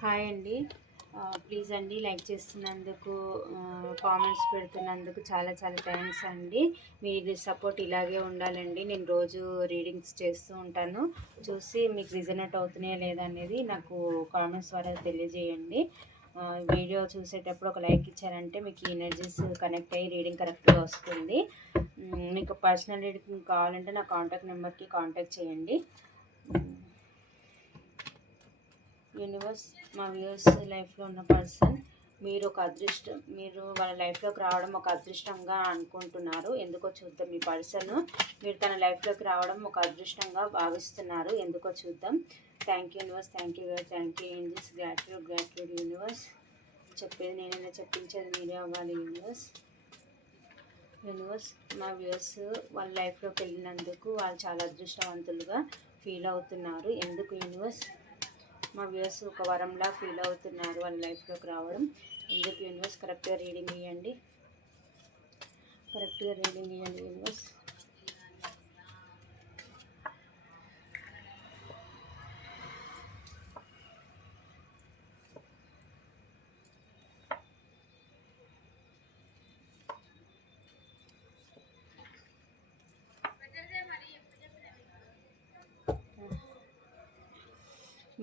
Hi అండి. Please అండి like చేస్తున్నందుకు కామెంట్స్ పెడుతున్నందుకు చాలా చాలా థ్యాంక్స్ అండి. మీ సపోర్ట్ ఇలాగే ఉండాలండి. నేను రోజు రీడింగ్స్ చేస్తూ ఉంటాను. చూసి మీకు రిజనెట్ అవుతున్నాయా లేదా అనేది నాకు కామెంట్స్ ద్వారా తెలియజేయండి. వీడియో చూసేటప్పుడు ఒక లైక్ ఇచ్చారంటే మీకు ఎనర్జీస్ కనెక్ట్ అయ్యి రీడింగ్ కరెక్ట్గా వస్తుంది. మీకు పర్సనల్ రీడింగ్ కావాలంటే నా కాంటాక్ట్ నెంబర్కి కాంటాక్ట్ చేయండి. యూనివర్స్ మా వ్యూస్ లైఫ్లో ఉన్న పర్సన్ మీరు ఒక అదృష్టం మీరు వాళ్ళ లైఫ్లోకి రావడం ఒక అదృష్టంగా అనుకుంటున్నారు. ఎందుకో చూద్దాం మీ పర్సన్ మీరు తన లైఫ్లోకి రావడం ఒక అదృష్టంగా భావిస్తున్నారు. ఎందుకో చూద్దాం. Thank you universe thank you thank you angels gratitude gratitude universe చెప్పేది నేనైనా చెప్పించేది మీరే అవ్వాలి యూనివర్స్ యూనివర్స్ మా వ్యూస్ వాళ్ళ లైఫ్లోకి వెళ్ళినందుకు వాళ్ళు చాలా అదృష్టవంతులుగా ఫీల్ అవుతున్నారు. ఎందుకు యూనివర్స్ మా వ్యూస్ ఒక వరంలా ఫీల్ అవుతున్నారు వాళ్ళ లైఫ్లోకి రావడం. ఎందుకు యూనివర్స్ కరెక్ట్గా రీడింగ్ ఇవ్వండి కరెక్ట్గా రీడింగ్ ఇవ్వండి యూనివర్స్.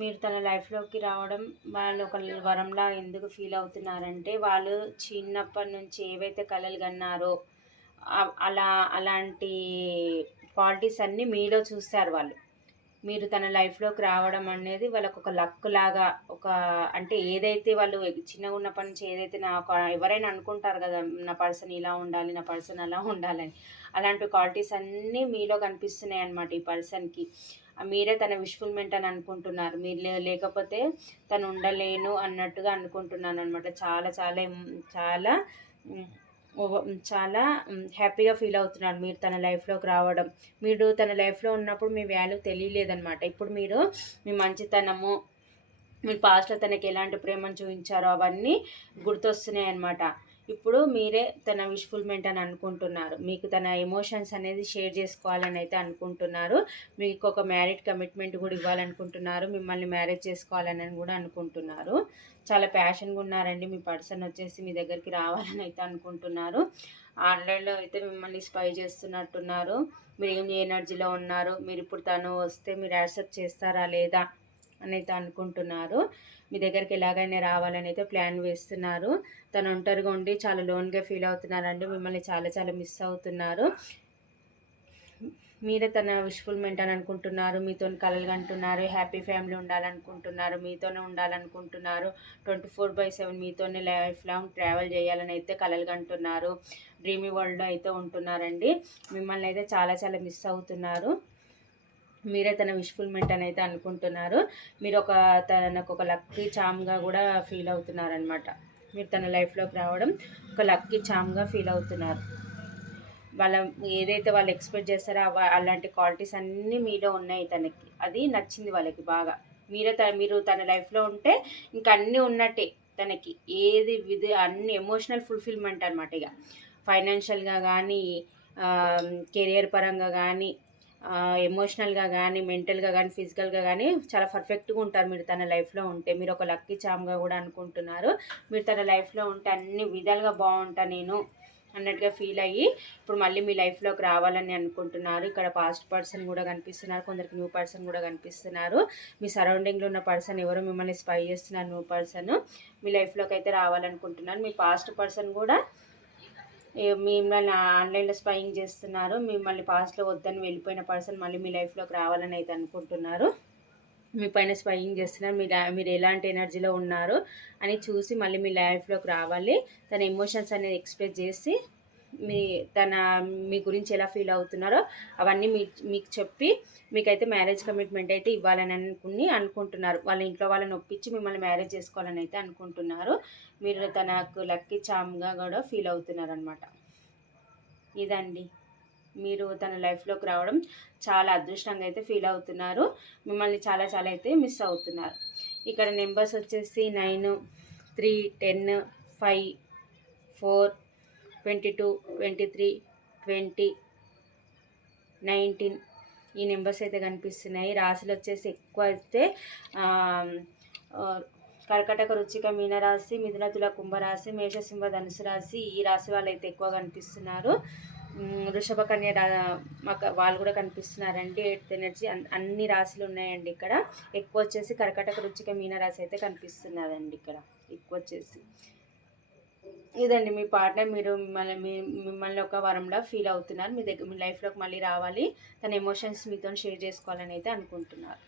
మీరు తన లైఫ్లోకి రావడం వాళ్ళు ఒక వరంలా ఎందుకు ఫీల్ అవుతున్నారంటే వాళ్ళు చిన్నప్పటి నుంచి ఏవైతే కలలు కన్నారో అలా అలాంటి క్వాలిటీస్ అన్నీ మీలో చూస్తారు వాళ్ళు. మీరు తన లైఫ్లోకి రావడం అనేది వాళ్ళకు ఒక లక్ లాగా ఒక అంటే ఏదైతే వాళ్ళు చిన్నగా ఉన్నప్పటి నుంచి ఏదైతే నా ఎవరైనా అనుకుంటారు కదా నా పర్సన్ ఇలా ఉండాలి నా పర్సన్ అలా ఉండాలని. అలాంటి క్వాలిటీస్ అన్నీ మీలో కనిపిస్తున్నాయి అన్నమాట ఈ పర్సన్కి. మీరే తన విష్ఫుల్మెంట్ అని అనుకుంటున్నారు. మీరు లే- లేకపోతే తను ఉండలేను అన్నట్టుగా అనుకుంటున్నాను అనమాట చాలా చాలా చాలా చాలా హ్యాపీగా ఫీల్ అవుతున్నారు మీరు తన లైఫ్లోకి రావడం. మీరు తన లైఫ్లో ఉన్నప్పుడు మీ వాల్యూ తెలియలేదనమాట ఇప్పుడు మీరు మీ మంచితనము మీ పాస్ట్లో తనకి ఎలాంటి ప్రేమను చూపించారో అవన్నీ గుర్తొస్తున్నాయి అన్నమాట ఇప్పుడు మీరే తన విష్ఫుల్మెంట్ అని అనుకుంటున్నారు. మీకు తన ఎమోషన్స్ అనేది షేర్ చేసుకోవాలని అయితే అనుకుంటున్నారు. మీకు ఒక మ్యారేజ్ కమిట్మెంట్ కూడా ఇవ్వాలనుకుంటున్నారు. మిమ్మల్ని మ్యారేజ్ చేసుకోవాలని కూడా అనుకుంటున్నారు. చాలా ప్యాషన్గా ఉన్నారండి. మీ పర్సన్ వచ్చేసి మీ దగ్గరికి రావాలని అయితే అనుకుంటున్నారు. ఆన్లైన్లో అయితే మిమ్మల్ని స్పై చేస్తున్నట్టున్నారు. మీరు ఏం ఎనర్జీలో ఉన్నారు? మీరు ఇప్పుడు తను వస్తే మీరు యాక్సెప్ట్ చేస్తారా లేదా? అని అయితే అనుకుంటున్నారు. మీ దగ్గరికి ఎలాగైనా రావాలని అయితే ప్లాన్ వేస్తున్నారు. తను ఒంటరిగా ఉండి చాలా లోన్గా ఫీల్ అవుతున్నారండి. మిమ్మల్ని చాలా చాలా మిస్ అవుతున్నారు. మీరే తన విష్ఫుల్మెంట్ అని అనుకుంటున్నారు. మీతో కలలుగంటున్నారు హ్యాపీ ఫ్యామిలీ ఉండాలనుకుంటున్నారు. మీతోనే ఉండాలనుకుంటున్నారు. ట్వంటీ ఫోర్ బై సెవెన్ మీతోనే లైఫ్ లాంగ్ ట్రావెల్ చేయాలని అయితే కలలుగంటున్నారు డ్రీమీ వరల్డ్లో అయితే ఉంటున్నారండి. మిమ్మల్ని అయితే చాలా చాలా మిస్ అవుతున్నారు. మీరే తన విష్ఫుల్మెంట్ అని అయితే అనుకుంటున్నారు. మీరు ఒక తనకు ఒక లక్కీ చామ్గా కూడా ఫీల్ అవుతున్నారనమాట మీరు తన లైఫ్లోకి రావడం ఒక లక్కీ చామ్గా ఫీల్ అవుతున్నారు. వాళ్ళ ఏదైతే వాళ్ళు ఎక్స్పెక్ట్ చేస్తారో అలాంటి క్వాలిటీస్ అన్నీ మీలో ఉన్నాయి తనకి. అది నచ్చింది వాళ్ళకి బాగా. మీరే త మీరు తన లైఫ్లో ఉంటే ఇంకా అన్నీ ఉన్నట్టే తనకి. ఏది విధి అన్ని ఎమోషనల్ ఫుల్ఫిల్మెంట్ అనమాట ఇక ఫైనాన్షియల్గా కానీ కెరియర్ పరంగా కానీ ఎమోషనల్గా కానీ మెంటల్గా కానీ ఫిజికల్గా కానీ చాలా పర్ఫెక్ట్గా ఉంటారు మీరు తన లైఫ్లో ఉంటే. మీరు ఒక లక్కీ చామ్గా కూడా అనుకుంటున్నారు. మీరు తన లైఫ్లో ఉంటే అన్ని విధాలుగా బాగుంటా నేను అన్నట్టుగా ఫీల్ అయ్యి ఇప్పుడు మళ్ళీ మీ లైఫ్లోకి రావాలని అనుకుంటున్నారు. ఇక్కడ పాస్ట్ పర్సన్ కూడా కనిపిస్తున్నారు. కొందరికి న్యూ పర్సన్ కూడా కనిపిస్తున్నారు. మీ సరౌండింగ్లో ఉన్న పర్సన్ ఎవరు మిమ్మల్ని స్పై చేస్తున్నారు? న్యూ పర్సన్ మీ లైఫ్లోకి అయితే రావాలనుకుంటున్నారు. మీ పాస్ట్ పర్సన్ కూడా మిమ్మల్ని ఆన్లైన్లో స్పైయింగ్ చేస్తున్నారు. మిమ్మల్ని పాస్ట్లో వద్దని వెళ్ళిపోయిన పర్సన్ మళ్ళీ మీ లైఫ్లోకి రావాలని అయితే అనుకుంటున్నారు. మీ పైన స్పైయింగ్ చేస్తున్నారు. మీరు మీరు ఎలాంటి ఎనర్జీలో ఉన్నారు అని చూసి మళ్ళీ మీ లైఫ్లోకి రావాలి. తన ఎమోషన్స్ అనేది ఎక్స్ప్రెస్ చేసి మీ తన మీ గురించి ఎలా ఫీల్ అవుతున్నారో అవన్నీ మీ మీకు చెప్పి మీకైతే మ్యారేజ్ కమిట్మెంట్ అయితే ఇవ్వాలని అనుకుని అనుకుంటున్నారు. వాళ్ళ ఇంట్లో వాళ్ళని ఒప్పించి మిమ్మల్ని మ్యారేజ్ చేసుకోవాలని అయితే అనుకుంటున్నారు. మీరు తనకు లక్కీ చామ్గా కూడా ఫీల్ అవుతున్నారు అనమాట ఇదండి. మీరు తన లైఫ్లోకి రావడం చాలా అదృష్టంగా అయితే ఫీల్ అవుతున్నారు. మిమ్మల్ని చాలా చాలా అయితే మిస్ అవుతున్నారు. ఇక్కడ నెంబర్స్ వచ్చేసి nine three ten five four twenty two twenty three twenty nineteen ఈ నెంబర్స్ అయితే కనిపిస్తున్నాయి. రాశులు వచ్చేసి ఎక్కువ అయితే కర్కటక రుచిక మీనరాశి మిథున తుల కుంభరాశి మేషసింహ ధనుసు రాశి ఈ రాశి వాళ్ళు అయితే ఎక్కువ కనిపిస్తున్నారు. వృషభ కన్య రా మాకు వాళ్ళు కూడా కనిపిస్తున్నారండి. ఎయిత్ ఎనర్జీ అన్- అన్ని రాశులు ఉన్నాయండి ఇక్కడ. ఎక్కువ వచ్చేసి కర్కటక రుచిక మీనరాశి అయితే కనిపిస్తున్నారండి ఇక్కడ. ఎక్కువ వచ్చేసి ఇదండి మీ పార్ట్నర్. మీరు మిమ్మల్ని మీ మిమ్మల్ని ఒక వరంలో ఫీల్ అవుతున్నారు. మీ దగ్గర మీ లైఫ్లోకి మళ్ళీ రావాలి. తన ఎమోషన్స్ మీతో షేర్ చేసుకోవాలని అయితే అనుకుంటున్నారు.